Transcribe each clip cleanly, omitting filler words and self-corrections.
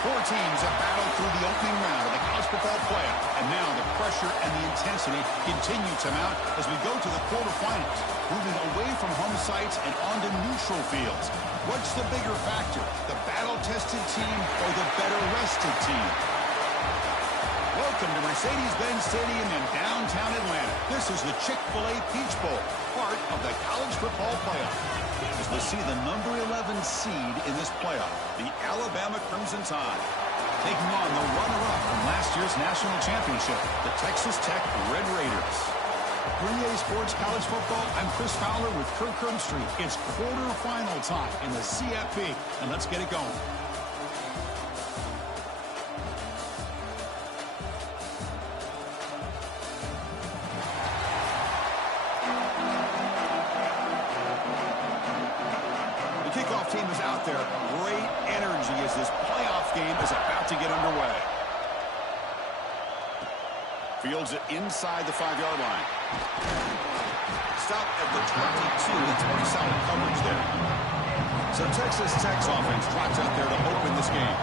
Four teams have battled through the opening round of the college football playoff, and now the pressure and the intensity continue to mount as we go to the quarterfinals, moving away from home sites and onto neutral fields. What's the bigger factor, the battle-tested team or the better-rested team? Welcome to Mercedes-Benz Stadium in downtown Atlanta. This is the Chick-fil-A Peach Bowl, part of the college football playoff. As we'll see the number 11 seed in this playoff, the Alabama Crimson Tide, taking on the runner-up from last year's national championship, the Texas Tech Red Raiders. 3A Sports College Football, I'm Chris Fowler with Kirk Herbstreit. It's quarterfinal time in the CFP, and let's get it going. Team is out there. Great energy as this playoff game is about to get underway. Fields it inside the 5-yard line. Stop at the 22. That's pretty solid coverage there. So Texas Tech's offense trots out there to open this game.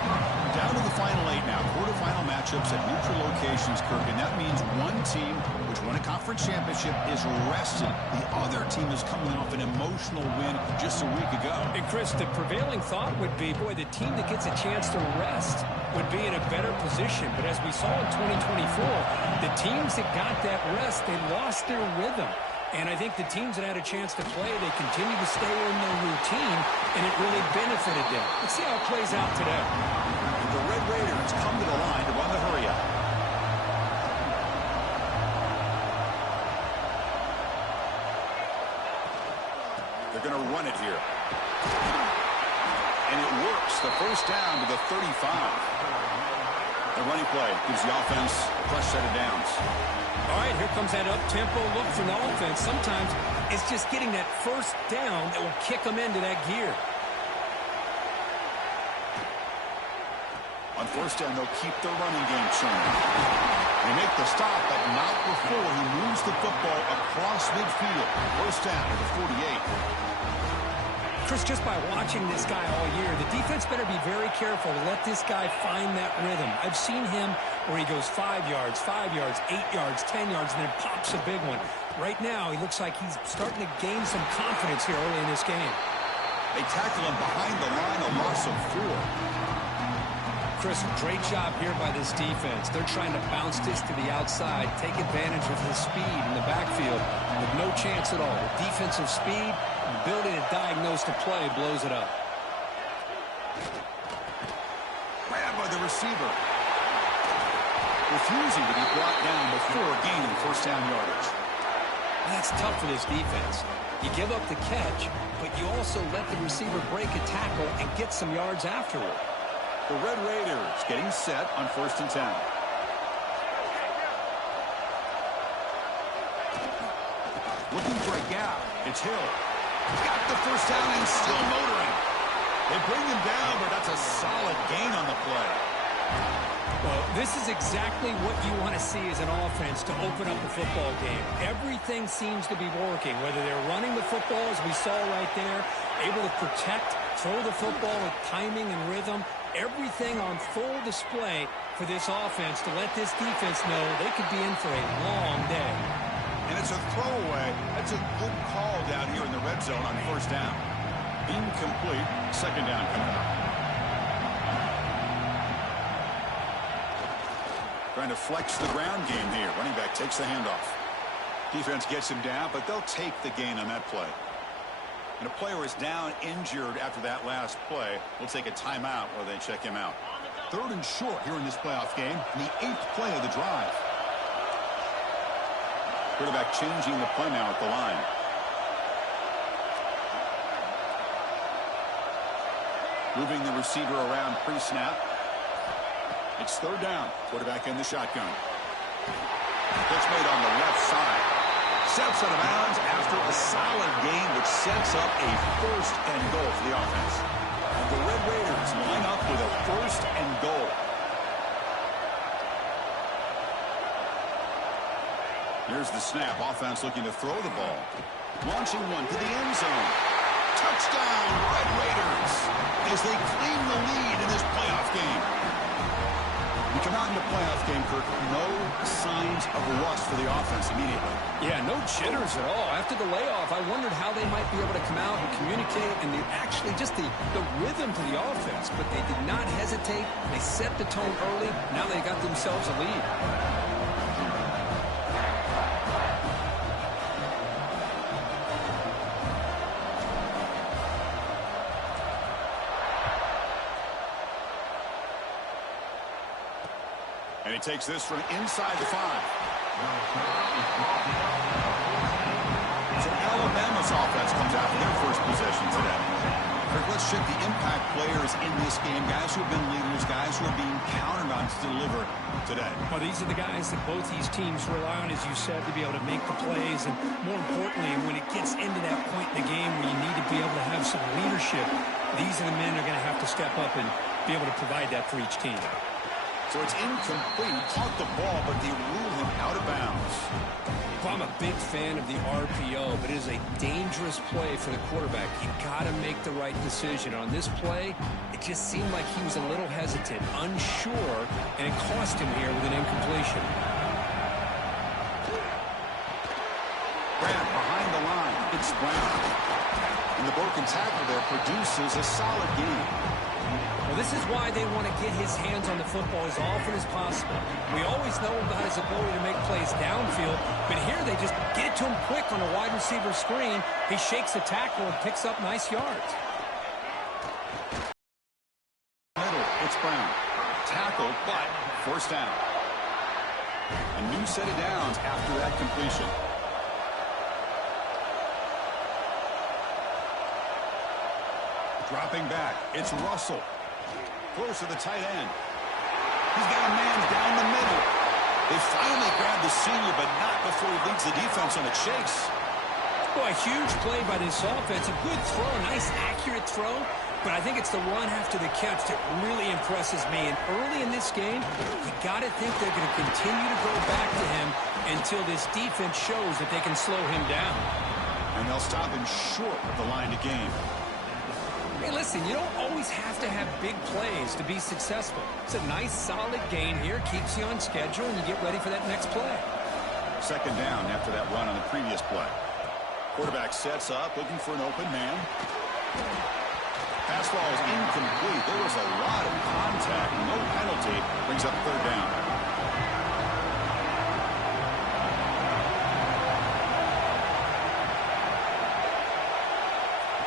Down to the final 8 now. Quarterfinal matchups at neutral locations, Kirk, and that means one team which won a conference championship is rested. The other team is coming off an emotional win just a week ago. And Chris, the prevailing thought would be, boy, the team that gets a chance to rest would be in a better position. But as we saw in 2024, the teams that got that rest, they lost their rhythm. And I think the teams that had a chance to play, they continue to stay in their routine, and it really benefited them. Let's see how it plays out today. The Red Raiders come to the line to run the hurry-up. They're going to run it here. And it works. The first down to the 35. The running play gives the offense a fresh set of downs. All right, here comes that up-tempo look from the offense. Sometimes it's just getting that first down that will kick them into that gear. On first down, they'll keep their running game churning. They make the stop, but not before he moves the football across midfield. First down to the 48. Chris, just by watching this guy all year, the defense better be very careful to let this guy find that rhythm. I've seen him where he goes 5 yards, 8 yards, 10 yards, and then pops a big one. Right now, he looks like he's starting to gain some confidence here early in this game. They tackle him behind the line, a loss of 4. Chris, great job here by this defense. They're trying to bounce this to the outside, take advantage of the speed in the backfield with no chance at all. The defensive speed, the ability to diagnose the play blows it up. Grabbed by the receiver. Refusing to be brought down before gaining first down yardage. That's tough for this defense. You give up the catch, but you also let the receiver break a tackle and get some yards afterward. The Red Raiders getting set on first and 10. Looking for a gap. It's Hill. Got the first down and still motoring. They bring him down, but that's a solid gain on the play. Well, this is exactly what you want to see as an offense to open up the football game. Everything seems to be working, whether they're running the football, as we saw right there, able to protect, throw the football with timing and rhythm. Everything on full display for this offense to let this defense know they could be in for a long day. And it's a throwaway. That's a good call down here in the red zone on first down. Incomplete. Second down coming up. Trying to flex the ground game here. Running back takes the handoff. Defense gets him down, but they'll take the gain on that play. And a player is down injured after that last play. We'll take a timeout while they check him out. Third and short here in this playoff game. And the 8th play of the drive. Quarterback changing the play now at the line. Moving the receiver around pre-snap. It's third down. Quarterback in the shotgun. Pitch made on the left side. Steps out of bounds after a solid gain, which sets up a first and goal for the offense. And the Red Raiders line up with a first and goal. Here's the snap. Offense looking to throw the ball. Launching one to the end zone. Touchdown, Red Raiders, as they claim the lead in this playoff game. You come out in the playoff game, Kirk, no signs of rust for the offense immediately. Yeah, no jitters at all. After the layoff, I wondered how they might be able to come out and communicate and actually just the rhythm to the offense. But they did not hesitate. They set the tone early. Now they got themselves a lead. And he takes this from inside the 5. So Alabama's offense comes out for their first possession today. Kirk, let's check the impact players in this game. Guys who have been leaders, guys who are being counted on to deliver today. Well, these are the guys that both these teams rely on, as you said, to be able to make the plays. And more importantly, when it gets into that point in the game where you need to be able to have some leadership, these are the men that are going to have to step up and be able to provide that for each team. So it's incomplete. He caught the ball, but they rule him out of bounds. Well, I'm a big fan of the RPO, but it is a dangerous play for the quarterback. You got to make the right decision. On this play, it just seemed like he was a little hesitant, unsure, and it cost him here with an incompletion. Grant behind the line. It's Brown. And the broken tackle there produces a solid game. Well, this is why they want to get his hands on the football as often as possible. We always know about his ability to make plays downfield, but here they just get it to him quick on a wide receiver screen. He shakes the tackle and picks up nice yards. Middle, it's Brown. Tackled, but first down. A new set of downs after that completion. Dropping back, it's Russell. Close to the tight end. He's got a man down the middle. They finally grab the senior, but not before he leads the defense on a chase. Boy, a huge play by this offense. A good throw, a nice accurate throw. But I think it's the run after the catch that really impresses me. And early in this game, you got to think they're going to continue to go back to him until this defense shows that they can slow him down. And they'll stop him short of the line to gain. Hey, listen, you don't always have to have big plays to be successful. It's a nice, solid gain here. Keeps you on schedule, and you get ready for that next play. Second down after that run on the previous play. Quarterback sets up, looking for an open man. Pass ball is incomplete. There was a lot of contact. No penalty. Brings up third down.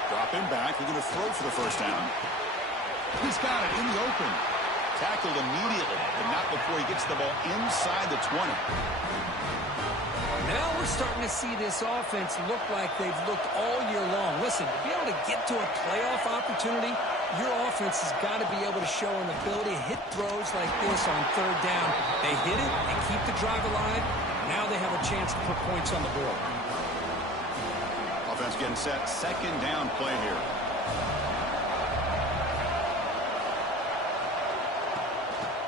Dropping back. They're going to throw for the first down. He's got it in the open. Tackled immediately, but not before he gets the ball inside the 20. Now we're starting to see this offense look like they've looked all year long. Listen, to be able to get to a playoff opportunity, your offense has got to be able to show an ability to hit throws like this on third down. They hit it, they keep the drive alive. Now they have a chance to put points on the board. Offense getting set. Second down play here.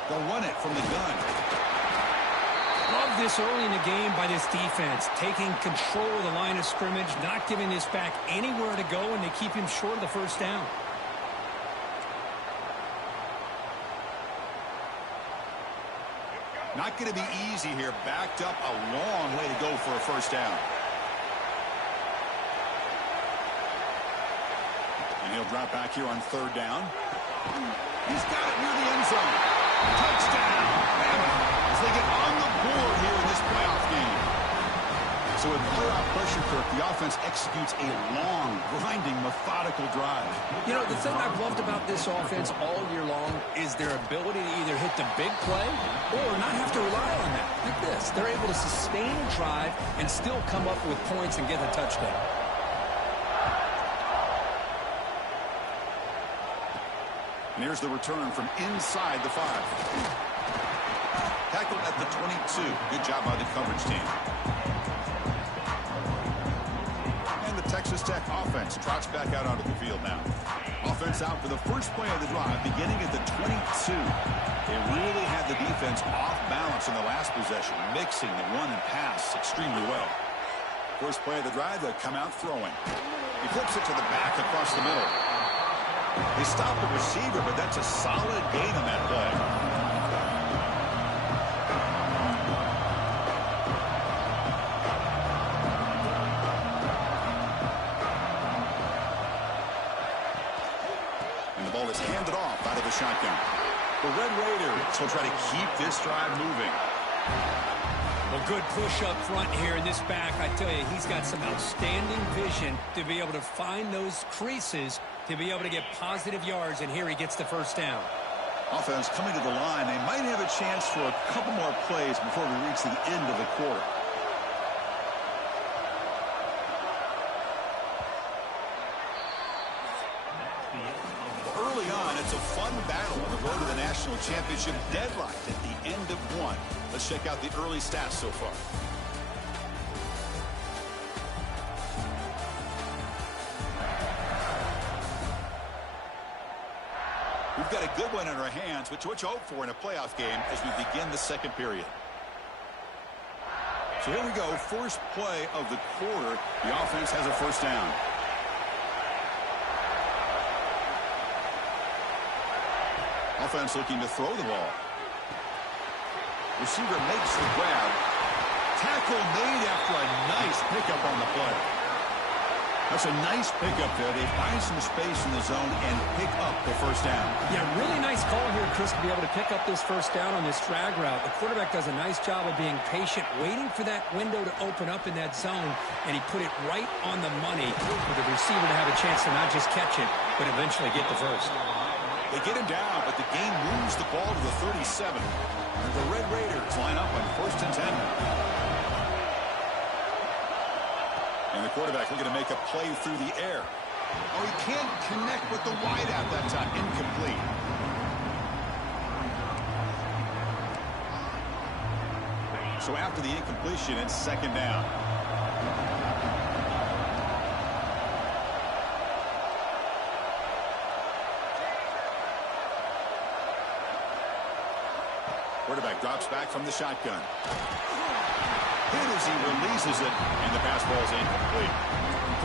They'll run it from the gun. Love this early in the game by this defense, taking control of the line of scrimmage, not giving this back anywhere to go, and they keep him short of the first down. Not going to be easy here. Backed up a long way to go for a first down. And he'll drop back here on third down. He's got it near the end zone. Touchdown, Bama, as they get on the board here in this playoff game. So with playoff pressure, Kirk, the offense executes a long, grinding, methodical drive. You know, the thing I've loved about this offense all year long is their ability to either hit the big play or not have to rely on that. Like this, they're able to sustain a drive and still come up with points and get a touchdown. And here's the return from inside the 5. Tackled at the 22. Good job by the coverage team. And the Texas Tech offense trots back out onto the field now. Offense out for the first play of the drive, beginning at the 22. They really had the defense off balance in the last possession, mixing the run and pass extremely well. First play of the drive, they'll come out throwing. He flips it to the back across the middle. They stop the receiver, but that's a solid gain on that play. And the ball is handed off out of the shotgun. The Red Raiders will try to keep this drive moving. Well, good push up front here in this back. I tell you, he's got some outstanding vision to be able to find those creases to be able to get positive yards, and here he gets the first down. Offense coming to the line. They might have a chance for a couple more plays before we reach the end of the quarter. Early on, it's a fun battle on the road to the national championship, deadlocked at the end of one. Let's check out the early stats so far. We've got a good one in our hands, which you hope for in a playoff game as we begin the second period. So here we go, first play of the quarter. The offense has a first down. Offense looking to throw the ball. Receiver makes the grab. Tackle made after a nice pickup on the play. That's a nice pickup there. They find some space in the zone and pick up the first down. Yeah, really nice call here, Chris, to be able to pick up this first down on this drag route. The quarterback does a nice job of being patient, waiting for that window to open up in that zone, and he put it right on the money for the receiver to have a chance to not just catch it, but eventually get the first. They get him down, but the game moves the ball to the 37. And the Red Raiders line up on first and 10. And the quarterback looking to make a play through the air. Oh, he can't connect with the wideout that time. Incomplete. So after the incompletion, it's second down. Quarterback drops back from the shotgun. Hit as he releases it, and the pass ball is incomplete.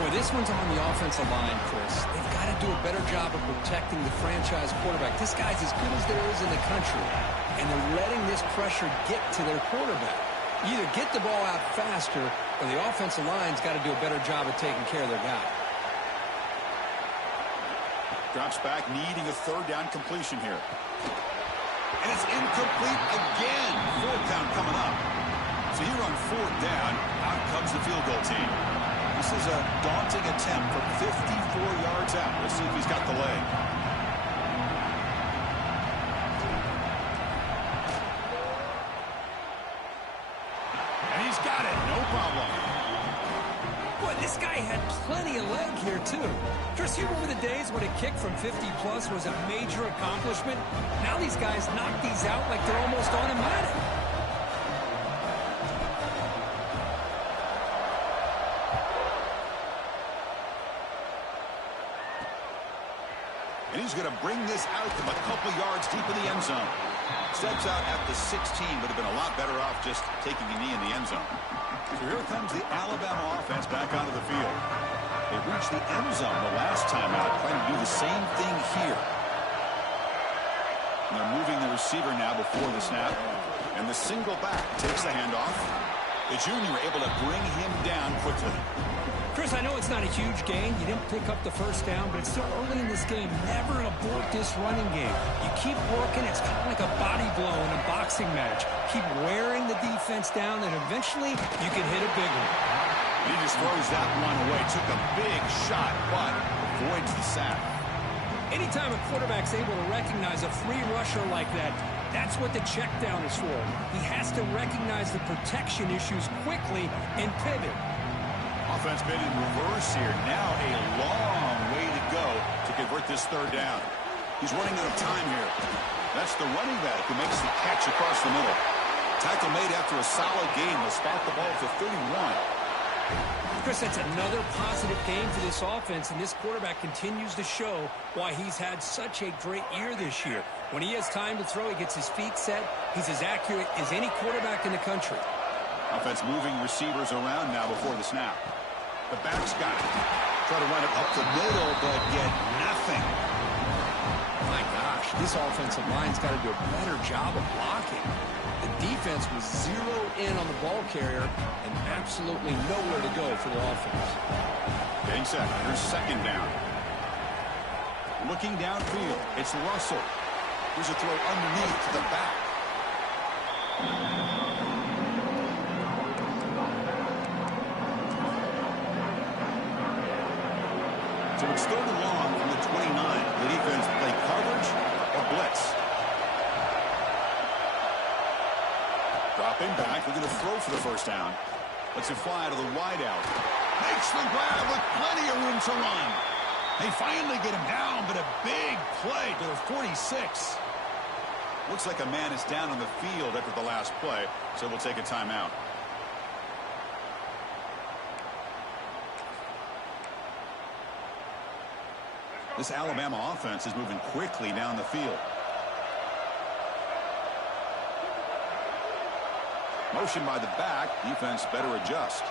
Boy, this one's on the offensive line, Chris. They've got to do a better job of protecting the franchise quarterback. This guy's as good as there is in the country, and they're letting this pressure get to their quarterback. Either get the ball out faster, or the offensive line's got to do a better job of taking care of their guy. Drops back, needing a third down completion here. And it's incomplete again. Fourth down coming up. So here on fourth down, out comes the field goal team. This is a daunting attempt from 54 yards out. We'll see if he's got the leg. And he's got it. No problem. Boy, this guy had plenty of leg here, too. Chris, you remember the days when a kick from 50-plus was a major accomplishment? Now these guys knock these out like they're almost automatic. And he's going to bring this out from a couple yards deep in the end zone. Steps out at the 16, but have been a lot better off just taking a knee in the end zone. So here comes the Alabama offense back onto the field. They reached the end zone the last time out, trying to do the same thing here. And they're moving the receiver now before the snap. And the single back takes the handoff. The junior able to bring him down quickly. Chris, I know it's not a huge gain. You didn't pick up the first down, but it's still early in this game. Never abort this running game. You keep working. It's kind of like a body blow in a boxing match. Keep wearing the defense down, and eventually you can hit a big one. He just throws that one away. Took a big shot, but avoids the sack. Anytime a quarterback's able to recognize a free rusher like that, that's what the check down is for. He has to recognize the protection issues quickly and pivot. Offense been in reverse here. Now a long way to go to convert this third down. He's running out of time here. That's the running back who makes the catch across the middle. Tackle made after a solid game. Will spot the ball for 31. Chris, that's another positive game for this offense, and this quarterback continues to show why he's had such a great year this year. When he has time to throw, he gets his feet set. He's as accurate as any quarterback in the country. Offense moving receivers around now before the snap. The back's got it. Try to run it up the middle, but get nothing. My gosh, this offensive line's got to do a better job of blocking. The defense was zeroed in on the ball carrier and absolutely nowhere to go for the offense. Getting set. Here's second down. Looking downfield. It's Russell. Here's a throw underneath to the back. So it's third and long from the 29. The defense play coverage or blitz. Dropping back. We're going to throw for the first down. Lets it fly to the wideout. Makes the grab with plenty of room to run. They finally get him down, but a big play to the 46. Looks like a man is down on the field after the last play, so we'll take a timeout. This Alabama offense is moving quickly down the field. Motion by the back. Defense better adjust.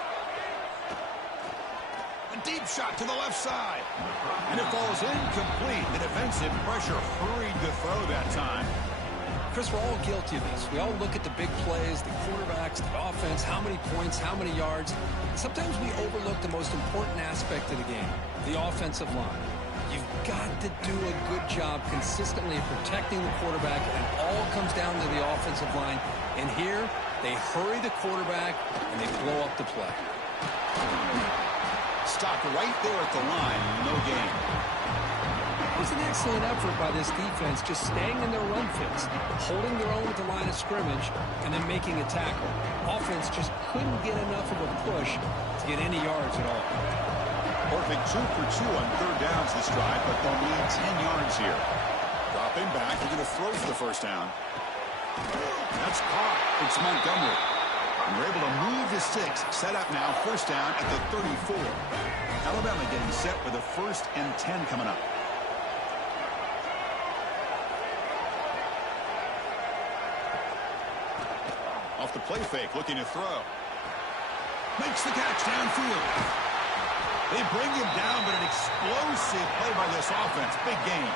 A deep shot to the left side. And it falls incomplete. The defensive pressure hurried the throw that time. Chris, we're all guilty of this. We all look at the big plays, the quarterbacks, the offense, how many points, how many yards. Sometimes we overlook the most important aspect of the game, the offensive line. You've got to do a good job consistently of protecting the quarterback, and it all comes down to the offensive line. And here, they hurry the quarterback, and they blow up the play. Stopped right there at the line. No gain. It was an excellent effort by this defense, just staying in their run fits, holding their own at the line of scrimmage, and then making a tackle. Offense just couldn't get enough of a push to get any yards at all. Perfect 2 for 2 on third downs this drive, but they'll need 10 yards here. Dropping back, they're going to throw for the first down. That's caught. It's Montgomery. And we're able to move the sticks. Set up now, first down at the 34. Alabama getting set with a 1st and 10 coming up. Off the play fake, looking to throw. Makes the catch downfield. They bring him down, but an explosive play by this offense. Big game.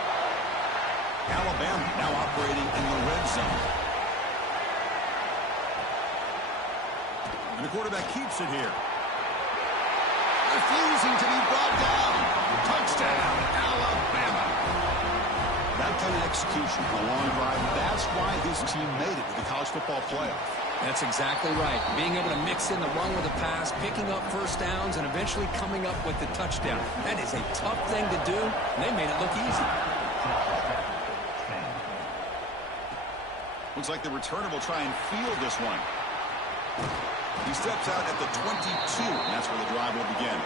Alabama now operating in the red zone. And the quarterback keeps it here. Refusing to be brought down. Touchdown, Alabama. That kind of execution, a long drive. That's why this team made it to the college football playoff. That's exactly right. Being able to mix in the run with the pass, picking up first downs, and eventually coming up with the touchdown. That is a tough thing to do, and they made it look easy. Looks like the returner will try and field this one. He steps out at the 22, and that's where the drive will begin.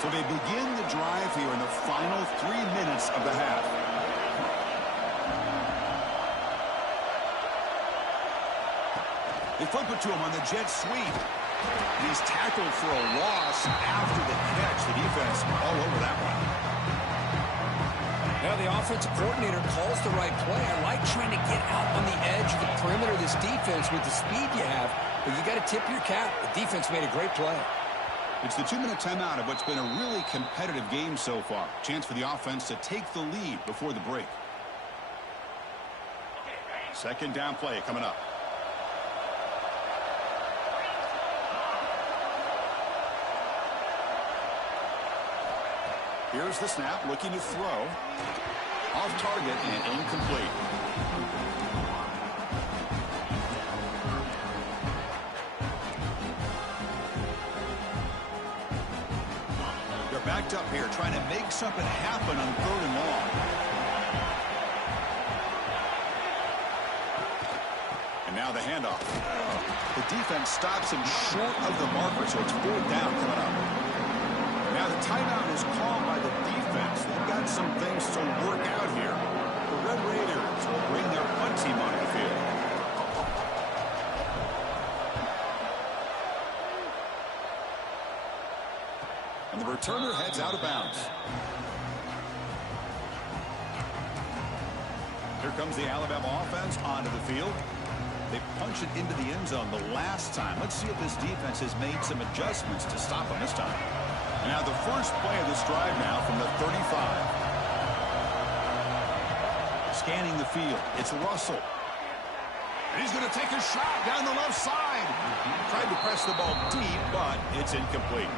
So they begin the drive here in the final 3 minutes of the half. They flip it to him on the jet sweep. He's tackled for a loss after the catch. The defense all over that one. Now the offensive coordinator calls the right play. I like trying to get out on the edge of the perimeter of this defense with the speed you have, but you got to tip your cap. The defense made a great play. It's the 2-minute timeout of what's been a really competitive game so far. Chance for the offense to take the lead before the break. Second down play coming up. Here's the snap, looking to throw. Off target and incomplete. They're backed up here, trying to make something happen on 3rd and long. And now the handoff. The defense stops him short of the marker, so it's 4th down coming up. Now the timeout is called by the defense. They've got some things to work out here. The Red Raiders will bring their punt team onto the field. And the returner heads out of bounds. Here comes the Alabama offense onto the field. They punched it into the end zone the last time. Let's see if this defense has made some adjustments to stop them this time. And now the first play of this drive now from the 35. Scanning the field. It's Russell. And he's going to take a shot down the left side. Tried to press the ball deep, but it's incomplete.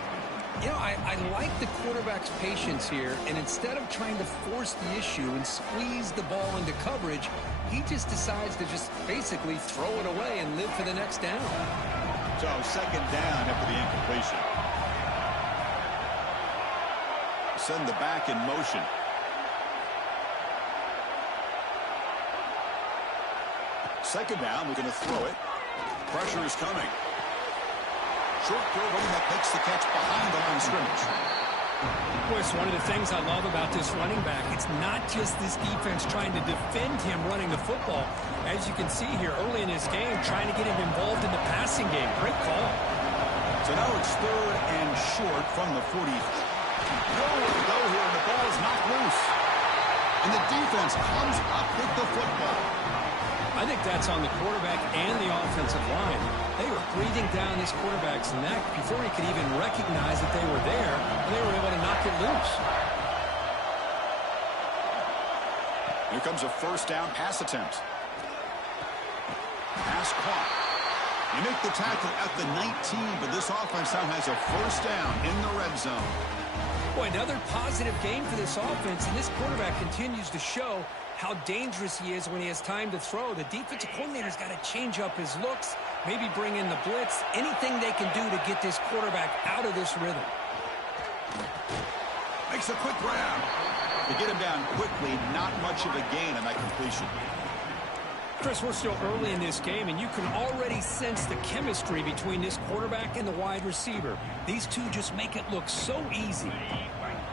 You know, I like the quarterback's patience here, and instead of trying to force the issue and squeeze the ball into coverage, he just decides to just basically throw it away and live for the next down. So second down after the incompletion. Send the back in motion. Second down, we're going to throw it. Pressure is coming. Short throw, running back makes the catch behind the line of scrimmage. Boy, it's one of the things I love about this running back. It's not just this defense trying to defend him running the football. As you can see here early in this game, trying to get him involved in the passing game. Great call. So now it's third and short from the 40. Nowhere to go here, and the ball is knocked loose. And the defense comes up with the football. I think that's on the quarterback and the offensive line. They were breathing down this quarterback's neck before he could even recognize that they were there, and they were able to knock it loose. Here comes a first down pass attempt. Pass caught. You make the tackle at the 19, but this offense now has a first down in the red zone. Boy, another positive game for this offense, and this quarterback continues to show how dangerous he is when he has time to throw. The defensive coordinator's got to change up his looks, maybe bring in the blitz, anything they can do to get this quarterback out of this rhythm. Makes a quick grab. To get him down quickly, not much of a gain on that completion. Chris, we're still early in this game, and you can already sense the chemistry between this quarterback and the wide receiver. These two just make it look so easy.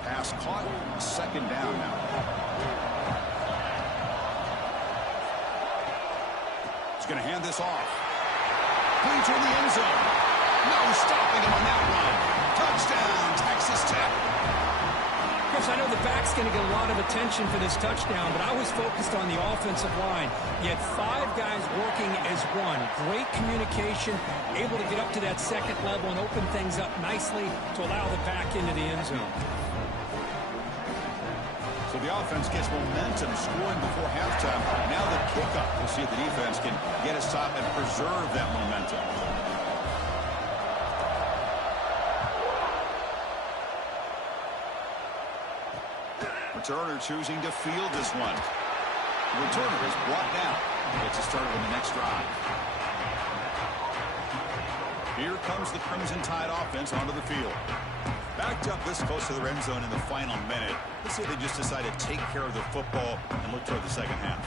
Pass caught. Second down now. He's going to hand this off. Playing toward the end zone. No stopping him on that one. Touchdown, Texas Tech. Chris, I know the back's going to get a lot of attention for this touchdown, but I was focused on the offensive line. You had 5 guys working as one. Great communication, able to get up to that second level and open things up nicely to allow the back into the end zone. So the offense gets momentum, scoring before halftime. Now the kickoff. We'll see if the defense can get a stop and preserve that momentum. Returner choosing to field this one. The returner is brought down. Gets it started on the next drive. Here comes the Crimson Tide offense onto the field. Backed up this close to the end zone in the final minute. Let's see if they just decide to take care of the football and look toward the second half.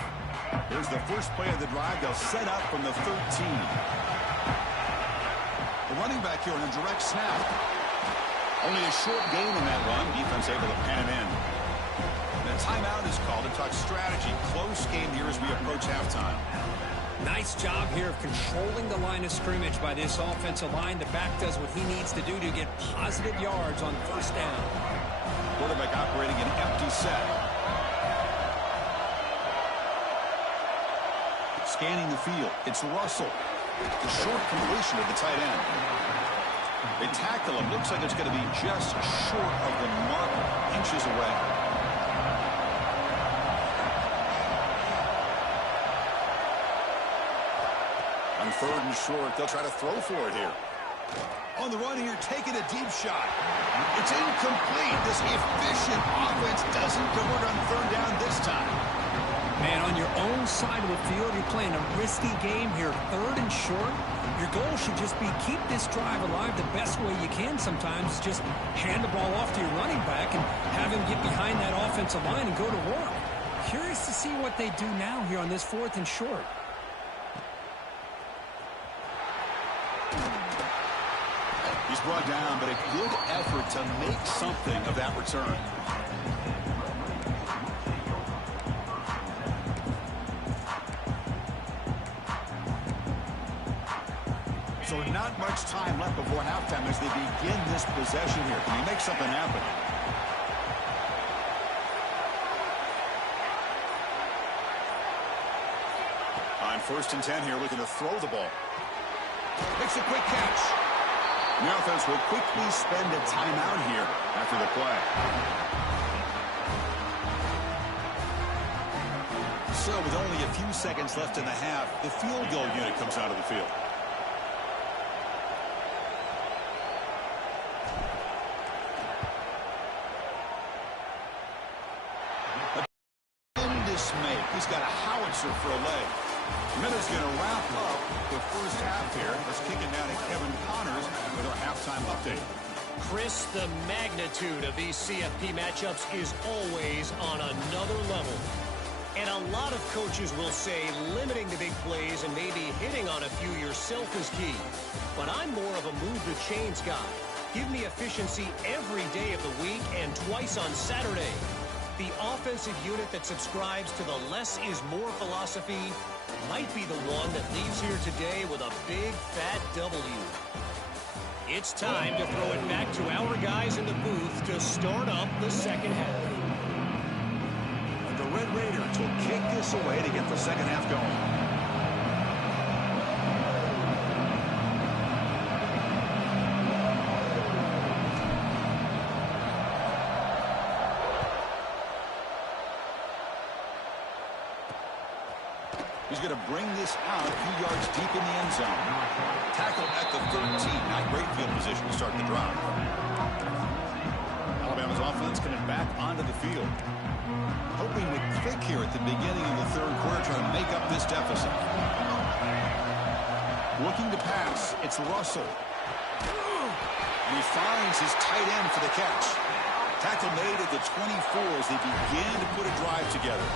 Here's the first play of the drive. They'll set up from the 13. The running back here on a direct snap. Only a short gain in that run. Defense able to pan him in. The timeout is called to talk strategy. Close game here as we approach halftime. Nice job here of controlling the line of scrimmage by this offensive line. The back does what he needs to do to get positive yards on first down. Quarterback operating an empty set. Scanning the field. It's Russell. The short completion of the tight end. They tackle him. Looks like it's going to be just short of the mark, inches away. On third and short, they'll try to throw for it here. On the run here, taking a deep shot. It's incomplete. This efficient offense doesn't convert on third down this time. Man, on your own side of the field, you're playing a risky game here. Third and short, your goal should just be keep this drive alive the best way you can sometimes. Is just hand the ball off to your running back and have him get behind that offensive line and go to work. Curious to see what they do now here on this fourth and short. He's brought down, but a good effort to make something of that return. So not much time left before halftime as they begin this possession here. Can he make something happen? On First and 10 here, looking to throw the ball. Makes a quick catch. The offense will quickly spend a timeout here after the play. So with only a few seconds left in the half, the field goal unit comes out of the field. He's got a howitzer for a leg. Miller's going to wrap up the first half here. Let's kick it down to Kevin Connors with our halftime update. Chris, the magnitude of these CFP matchups is always on another level. And a lot of coaches will say limiting the big plays and maybe hitting on a few yourself is key. But I'm more of a move the chains guy. Give me efficiency every day of the week and twice on Saturday. The offensive unit that subscribes to the less is more philosophy might be the one that leaves here today with a big fat W. It's time to throw it back to our guys in the booth to start up the second half. The Red Raiders will kick this away to get the second half going. He's going to bring this out a few yards deep in the end zone. Tackle at the 13. Not great field position to start the drive. Alabama's offense coming back onto the field. Hoping to click here at the beginning of the third quarter, trying to make up this deficit. Looking to pass. It's Russell. And he finds his tight end for the catch. Tackle made at the 24 as they begin to put a drive together.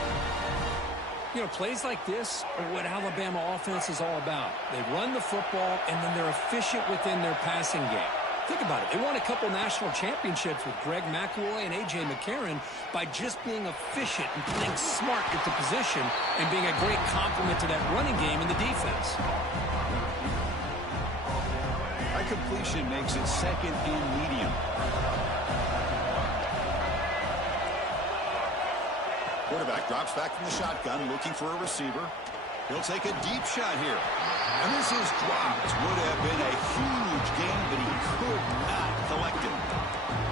You know, plays like this are what Alabama offense is all about. They run the football, and then they're efficient within their passing game. Think about it. They won a couple national championships with Greg McElroy and A.J. McCarron by just being efficient and playing smart at the position and being a great complement to that running game in the defense. That completion makes it second and medium. Quarterback drops back from the shotgun, looking for a receiver. He'll take a deep shot here. And this is dropped. Would have been a huge gain, but he could not collect it.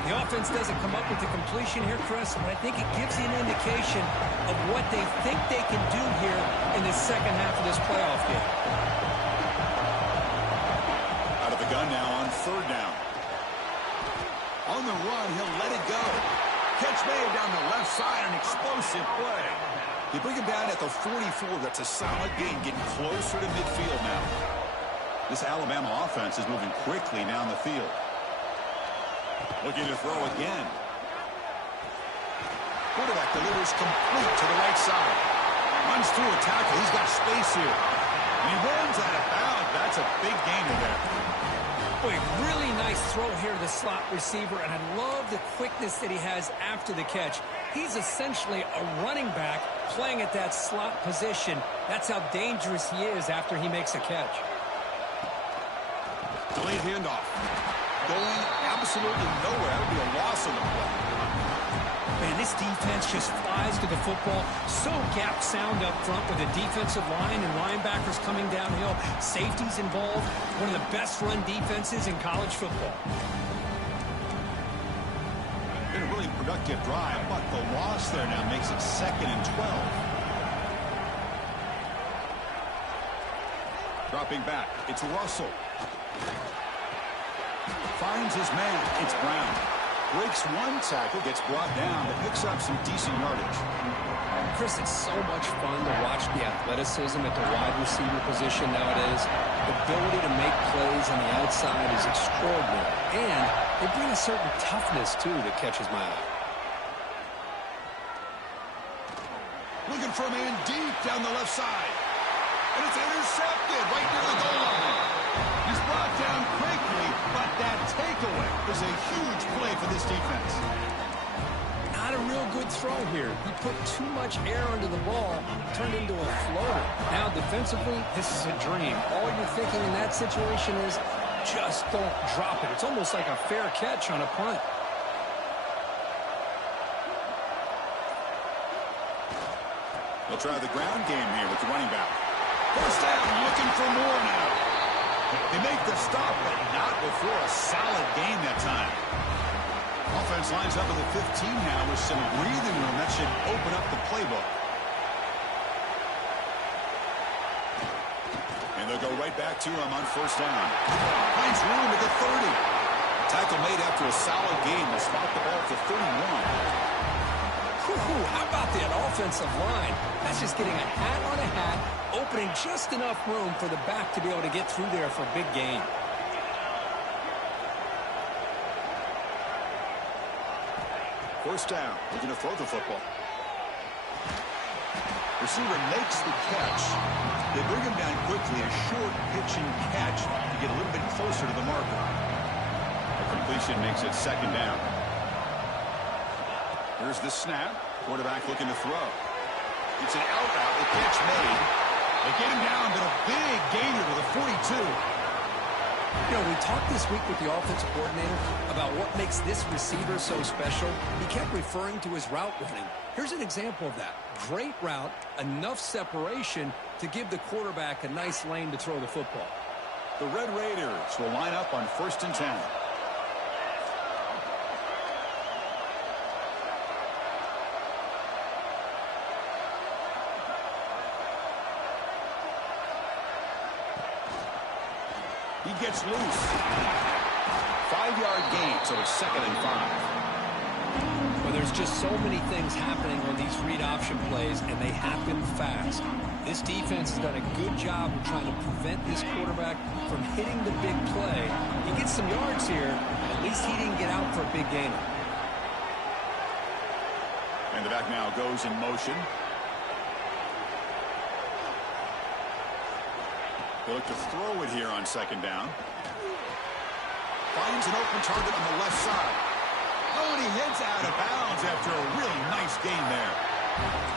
The offense doesn't come up with the completion here, Chris, but I think it gives you an indication of what they think they can do here in the second half of this playoff game. Out of the gun now on third down. On the run, he'll let it go. Catch made down the left side, an explosive play. They bring him down at the 44. That's a solid gain, getting closer to midfield now. This Alabama offense is moving quickly down the field. Looking to throw again. Quarterback delivers complete to the right side. Runs through a tackle. He's got space here. And he runs out of bounds. That's a big gain there. Boy, really nice throw here to the slot receiver, and I love the quickness that he has after the catch. He's essentially a running back playing at that slot position. That's how dangerous he is after he makes a catch. Delayed handoff. Going absolutely nowhere. That would be a loss on the play. Man, this defense just flies to the football. So gap sound up front with a defensive line and linebackers coming downhill. Safeties involved. One of the best run defenses in college football. Been a really productive drive, but the loss there now makes it 2nd and 12. Dropping back, it's Russell. Finds his man, it's Brown. Breaks one tackle, gets brought down, but picks up some decent yardage. Chris, it's so much fun to watch the athleticism at the wide receiver position nowadays. The ability to make plays on the outside is extraordinary. And they bring a certain toughness, too, that catches my eye. Looking for a man deep down the left side. And it's intercepted right near the goal line. He's brought down quickly, but that takeaway is a huge play for this defense. Not a real good throw here. He put too much air under the ball, turned into a floater. Now, defensively, this is a dream. All you're thinking in that situation is just don't drop it. It's almost like a fair catch on a punt. They'll try the ground game here with the running back. First down, looking for more now. They make the stop, but not before a solid gain that time. Offense lines up at the 15 now with some breathing room. That should open up the playbook. And they'll go right back to him on first down. Finds room at the 30. Tackle made after a solid gain. Will spot the ball at the 31. How about that offensive line? That's just getting a hat on a hat, opening just enough room for the back to be able to get through there for a big gain. First down. We're going to throw the football. Receiver makes the catch. They bring him down quickly. A short pitch and catch to get a little bit closer to the marker. A completion makes it second down. Here's the snap. Quarterback looking to throw. It's an out route. The catch made. They get him down, but a big gainer to the 42. You know, we talked this week with the offensive coordinator about what makes this receiver so special. He kept referring to his route running. Here's an example of that. Great route, enough separation to give the quarterback a nice lane to throw the football. The Red Raiders will line up on 1st and 10. He gets loose. 5-yard gain, so it's 2nd and 5. Well, there's just so many things happening on these read option plays, and they happen fast. This defense has done a good job of trying to prevent this quarterback from hitting the big play. He gets some yards here, but at least he didn't get out for a big gain. And the back now goes in motion. They look to throw it here on 2nd down. Finds an open target on the left side. Oh, and he heads out of bounds after a really nice gain there.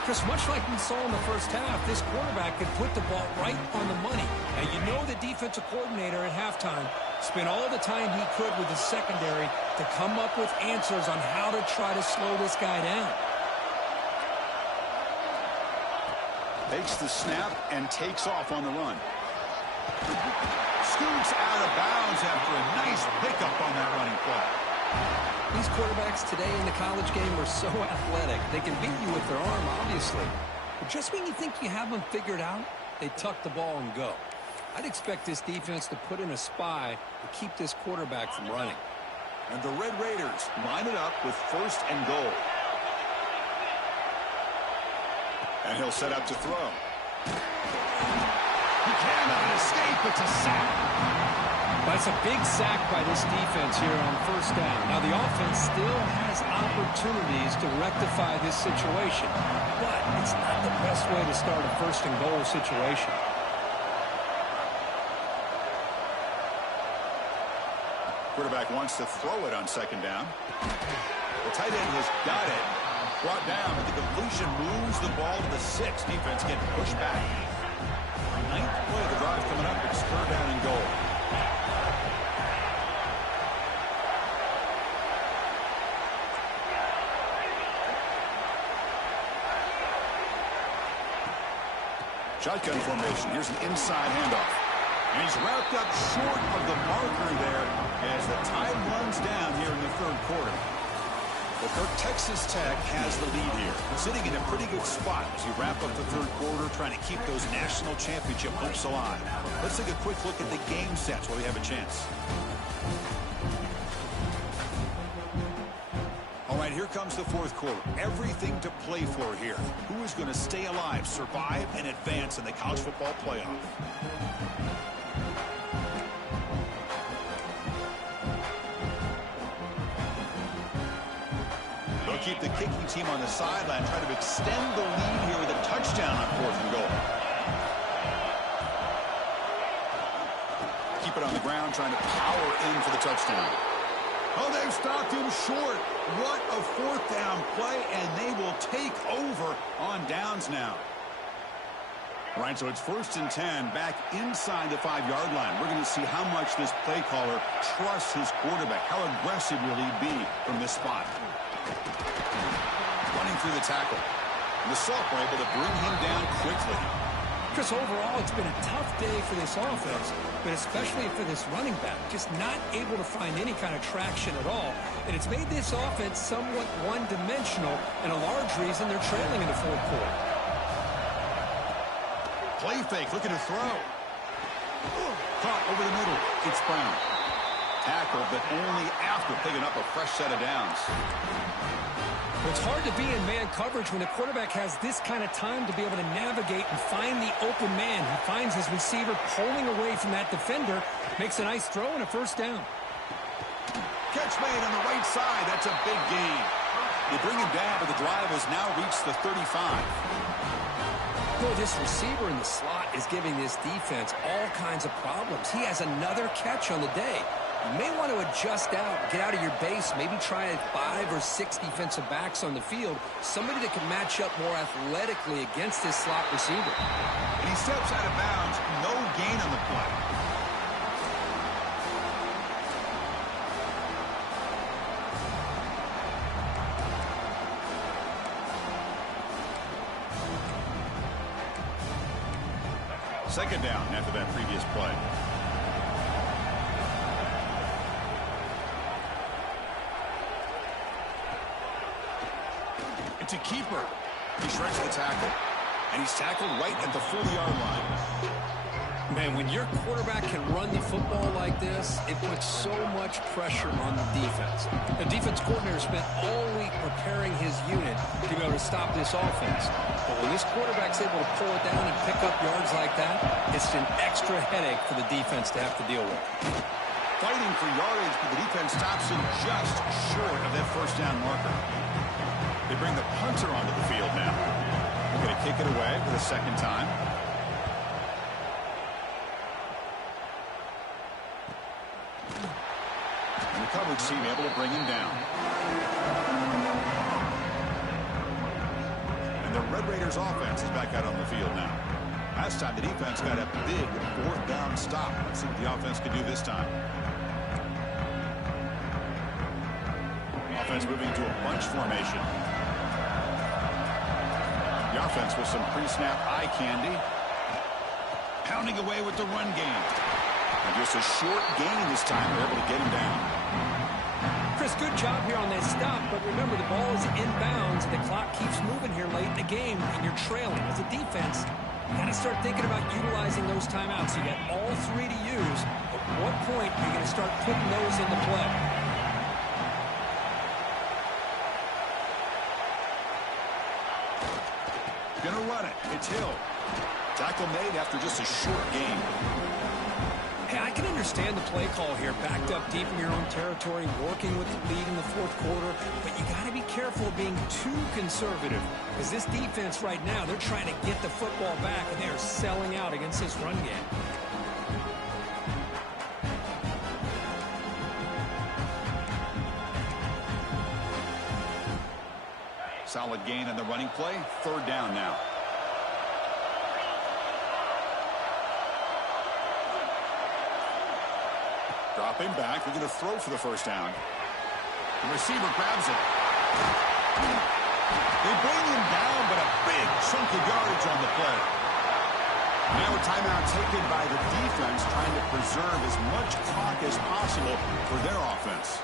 Chris, much like we saw in the first half, this quarterback could put the ball right on the money. Now, you know the defensive coordinator at halftime spent all the time he could with his secondary to come up with answers on how to try to slow this guy down. Takes the snap and takes off on the run. Scoots out of bounds after a nice pickup on that running play. These quarterbacks today in the college game are so athletic. They can beat you with their arm, obviously. But just when you think you have them figured out, they tuck the ball and go. I'd expect this defense to put in a spy to keep this quarterback from running. And the Red Raiders line it up with 1st and goal. And he'll set up to throw. He cannot escape. It's a sack. That's a big sack by this defense here on 1st down. Now, the offense still has opportunities to rectify this situation, but it's not the best way to start a 1st and goal situation. Quarterback wants to throw it on 2nd down. The tight end has got it. Brought down, but the completion moves the ball to the 6. Defense getting pushed back. 9th play of the drive coming up. It's 3rd down and goal. Shotgun formation. Here's an inside handoff. And he's wrapped up short of the marker there as the time runs down here in the 3rd quarter. Well, Kirk, Texas Tech has the lead here, sitting in a pretty good spot as you wrap up the 3rd quarter, trying to keep those national championship hopes alive. Let's take a quick look at the game sets while we have a chance. All right, here comes the 4th quarter. Everything to play for here. Who is going to stay alive, survive, and advance in the college football playoff? They'll keep the kicking team on the sideline, trying to extend the lead here with a touchdown on 4th and goal. Keep it on the ground, trying to power in for the touchdown. Oh, they've stopped him short. What a 4th down play, and they will take over on downs now. All right, so it's 1st and 10, back inside the 5-yard line. We're going to see how much this play caller trusts his quarterback. How aggressive will he be from this spot? Running through the tackle. And the Sauk were able to bring him down quickly. Chris, overall, it's been a tough day for this offense, but especially for this running back. Just not able to find any kind of traction at all. And it's made this offense somewhat one-dimensional, and a large reason they're trailing in the fourth quarter. Play fake, looking to throw. Caught over the middle. It's Brown. Tackled, but only after picking up a fresh set of downs. It's hard to be in man coverage when the quarterback has this kind of time to be able to navigate and find the open man. He finds his receiver pulling away from that defender, makes a nice throw and a first down. Catch made on the right side. That's a big gain. They bring him down, but the drive has now reached the 35. Boy, this receiver in the slot is giving this defense all kinds of problems. He has another catch on the day. You may want to adjust out, get out of your base, maybe try 5 or 6 defensive backs on the field, somebody that can match up more athletically against this slot receiver. And he steps out of bounds, no gain on the play. Second down after that previous play. It's a keeper. He shreds the tackle, and he's tackled right at the 40-yard line. Man, when your quarterback can run the football like this, it puts so much pressure on the defense. The defense coordinator spent all week preparing his unit to be able to stop this offense. But when this quarterback's able to pull it down and pick up yards like that, it's an extra headache for the defense to have to deal with. Fighting for yardage, but the defense stops him just short of that first down marker. They bring the punter onto the field now. They're going to kick it away for the second time. And the coverage team able to bring him down. And the Red Raiders offense is back out on the field now. Last time the defense got a big fourth down stop. Let's see what the offense can do this time. Offense moving to a bunch formation. The offense with some pre-snap eye candy. Pounding away with the run game. And just a short gain this time. They're able to get him down. Chris, good job here on that stop, but remember the ball is inbounds and the clock keeps moving here late in the game and you're trailing. As a defense, you got to start thinking about utilizing those timeouts. You got all 3 to use. At what point are you going to start putting those into play? Gonna run it. It's Hill. Tackle made after just a short game. Hey, I can understand the play call here. Backed up deep in your own territory, working with the lead in the fourth quarter. But you got to be careful of being too conservative. Because this defense right now, they're trying to get the football back, and they're selling out against this run game. Solid gain on the running play. Third down now. Dropping back. They're going to throw for the first down. The receiver grabs it. They bring him down, but a big chunk of yardage on the play. Now a timeout taken by the defense, trying to preserve as much clock as possible for their offense.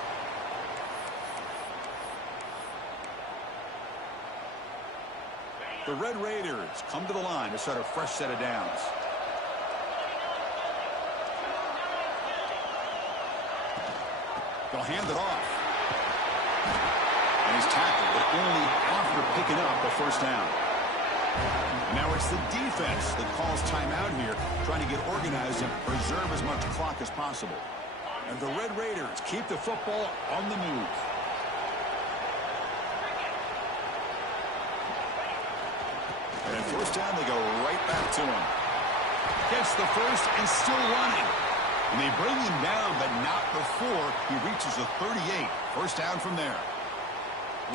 The Red Raiders come to the line to start a fresh set of downs. They'll hand it off. And he's tackled, but only after picking up the first down. And now it's the defense that calls timeout here, trying to get organized and preserve as much clock as possible. And the Red Raiders keep the football on the move. And at first down, they go right back to him. Gets the first and still running. And they bring him down, but not before he reaches the 38. First down from there.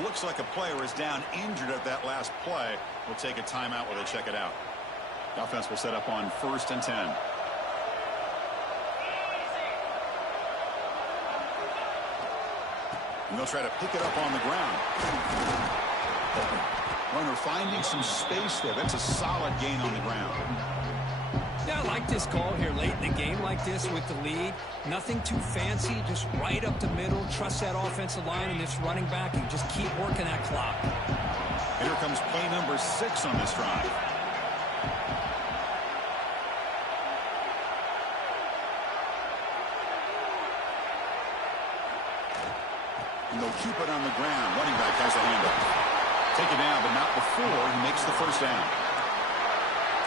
Looks like a player is down injured at that last play. We'll take a timeout while they check it out. The offense will set up on 1st and 10. And they'll try to pick it up on the ground. Runner finding some space there. That's a solid gain on the ground. Yeah, I like this call here late in the game like this with the lead. Nothing too fancy, just right up the middle. Trust that offensive line and this running back and just keep working that clock. Here comes play number 6 on this drive. And they'll keep it on the ground. Running back has a handoff. Take it down, but not before he makes the first down.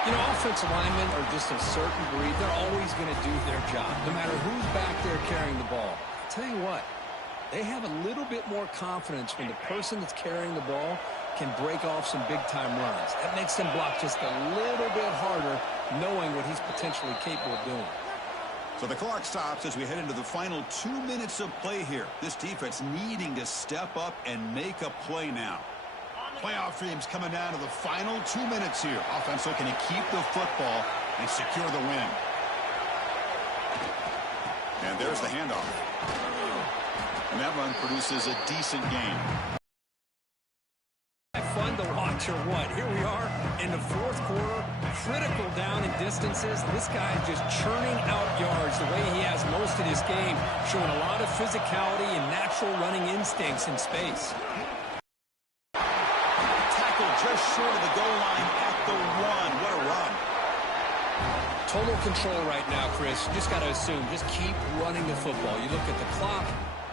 You know, offensive linemen are just a certain breed. They're always going to do their job, no matter who's back there carrying the ball. I'll tell you what, they have a little bit more confidence when the person that's carrying the ball can break off some big-time runs. That makes them block just a little bit harder, knowing what he's potentially capable of doing. So the clock stops as we head into the final 2 minutes of play here. This defense needing to step up and make a play now. Playoff dreams coming down to the final 2 minutes here. Offense looking to keep the football and secure the win. And there's the handoff. And that run produces a decent gain. Fun to watch or what? Here we are in the fourth quarter. Critical down in distances. This guy is just churning out yards the way he has most of this game, showing a lot of physicality and natural running instincts in space. Just short of the goal line at the 1. What a run. Total control right now, Chris. You just got to assume, just keep running the football. You look at the clock,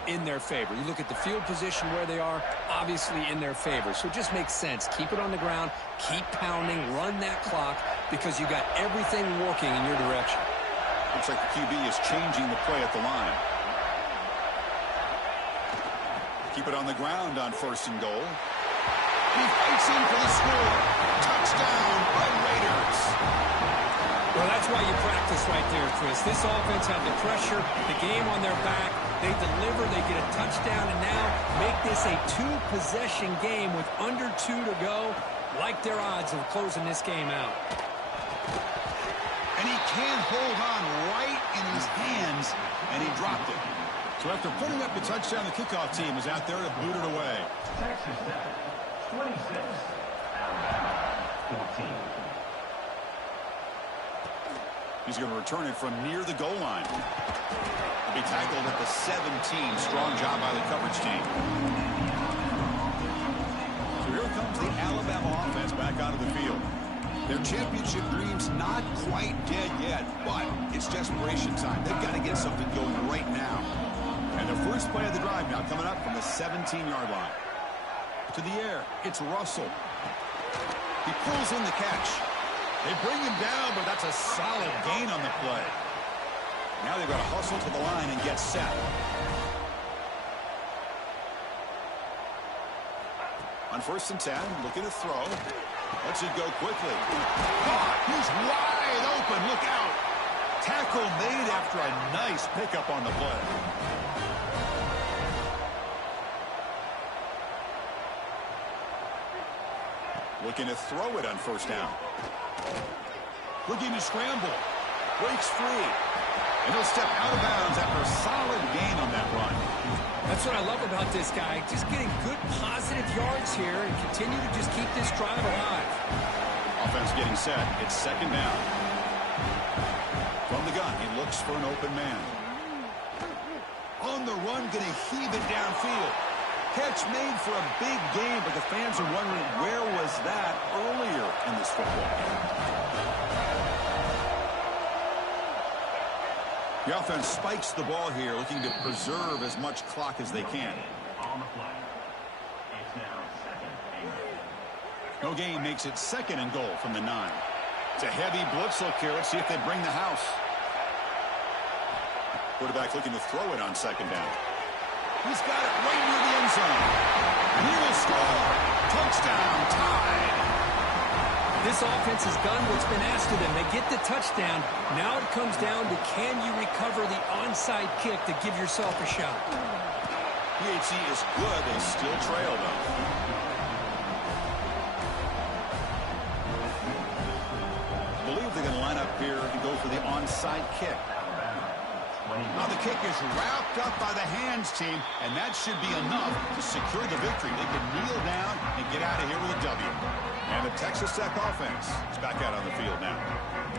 in their favor. You look at the field position where they are, obviously in their favor. So it just makes sense. Keep it on the ground, keep pounding, run that clock, because you got everything working in your direction. Looks like the QB is changing the play at the line. Keep it on the ground on 1st and goal. He fights in for the score. Touchdown, Red Raiders. Well, that's why you practice right there, Chris. This offense had the pressure, the game on their back. They deliver, they get a touchdown, and now make this a 2-possession game with under 2 to go. Like their odds of closing this game out. And he can't hold on right in his hands, and he dropped it. So after putting up the touchdown, the kickoff team is out there to boot it away. Texas Tech, 26, Alabama, 14. He's going to return it from near the goal line. He'll be tackled at the 17. Strong job by the coverage team. So here comes the Alabama offense back onto the field. Their championship dreams not quite dead yet, but it's desperation time. They've got to get something going right now. And the first play of the drive now coming up from the 17-yard line. To the air, it's Russell. He pulls in the catch. They bring him down, but that's a solid gain on the play. Now they've got to hustle to the line and get set. On 1st and 10, looking to throw. Lets it go quickly. Caught! He's wide open. Look out. Tackle made after a nice pickup on the play. Looking to throw it on 1st down. Looking to scramble. Breaks free. And he'll step out of bounds after a solid gain on that run. That's what I love about this guy. Just getting good positive yards here and continue to just keep this drive alive. Offense getting set. It's 2nd down. From the gun, he looks for an open man. On the run, going to heave it downfield. Catch made for a big game, but the fans are wondering where was that earlier in this football game. The offense spikes the ball here, looking to preserve as much clock as they can. On the play. It's now 2nd and goal. No gain makes it 2nd and goal from the 9. It's a heavy blitz look here. Let's see if they bring the house. Quarterback looking to throw it on 2nd down. He's got it right near the end zone. And he will score. Touchdown, tied. This offense has done what's been asked of them. They get the touchdown. Now it comes down to, can you recover the onside kick to give yourself a shot? PHC is good. They still trail, though. I believe they're going to line up here and go for the onside kick. Alabama, 12. Now the kick is wrapped up by the hands team, and that should be enough to secure the victory. They can kneel down and get out of here with a W. And the Texas Tech offense is back out on the field now.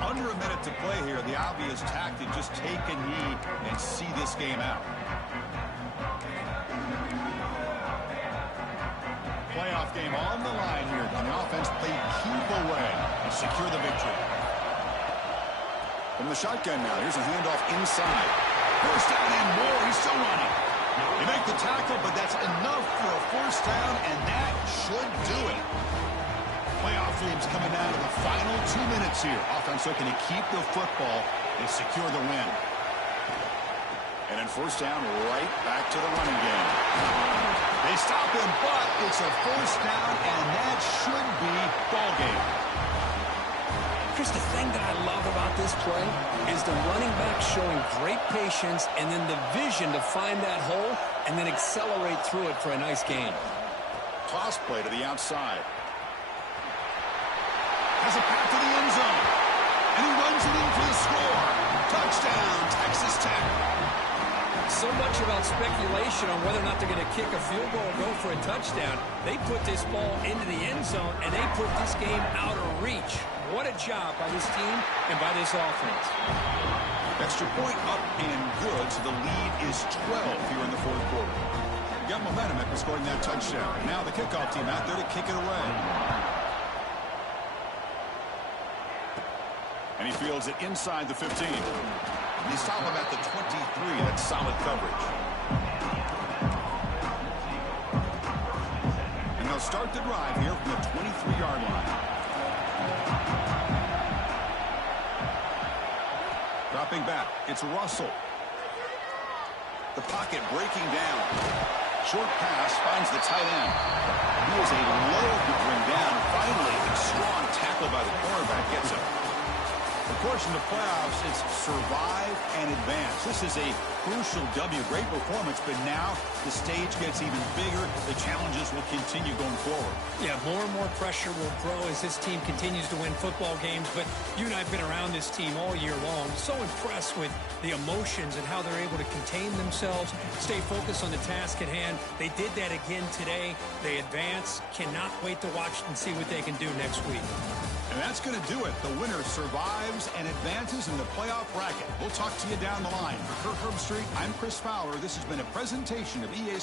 Under a minute to play here, the obvious tactic, just take a knee and see this game out. Playoff game on the line here. Can the offense play keep away and secure the victory? From the shotgun now, here's a handoff inside. First down and more. He's still running. They make the tackle, but that's enough for a first down, and that should do it. Playoff dreams coming down to the final 2 minutes here. Offense looking to keep the football and secure the win. And then first down, right back to the running game. They stop him, but it's a first down, and that should be ball game. Chris, the thing that I love about this play is the running back showing great patience and then the vision to find that hole and then accelerate through it for a nice gain. Toss play to the outside. Has a path to the end zone. And he runs it in for the score. Touchdown, Texas Tech. So much about speculation on whether or not they're going to kick a field goal or go for a touchdown. They put this ball into the end zone, and they put this game out of reach. What a job by this team and by this offense. Extra point up and good, so the lead is 12 here in the fourth quarter. You got momentum after scoring that touchdown. Now the kickoff team out there to kick it away. And he fields it inside the 15. They stop him at the 23. That's solid coverage. And they'll start the drive here from the 23-yard line. Dropping back, it's Russell. The pocket breaking down. Short pass finds the tight end. He is a load to bring down. Finally, a strong tackle by the cornerback gets him. Of course, in the playoffs, it's survive and advance. This is a crucial W. Great performance, but now the stage gets even bigger. The challenges will continue going forward. Yeah, more and more pressure will grow as this team continues to win football games. But you and I have been around this team all year long. So impressed with the emotions and how they're able to contain themselves, stay focused on the task at hand. They did that again today. They advance. Cannot wait to watch and see what they can do next week. And that's going to do it. The winner survives and advances in the playoff bracket. We'll talk to you down the line. For Kirk Herbstreit, I'm Chris Fowler. This has been a presentation of EA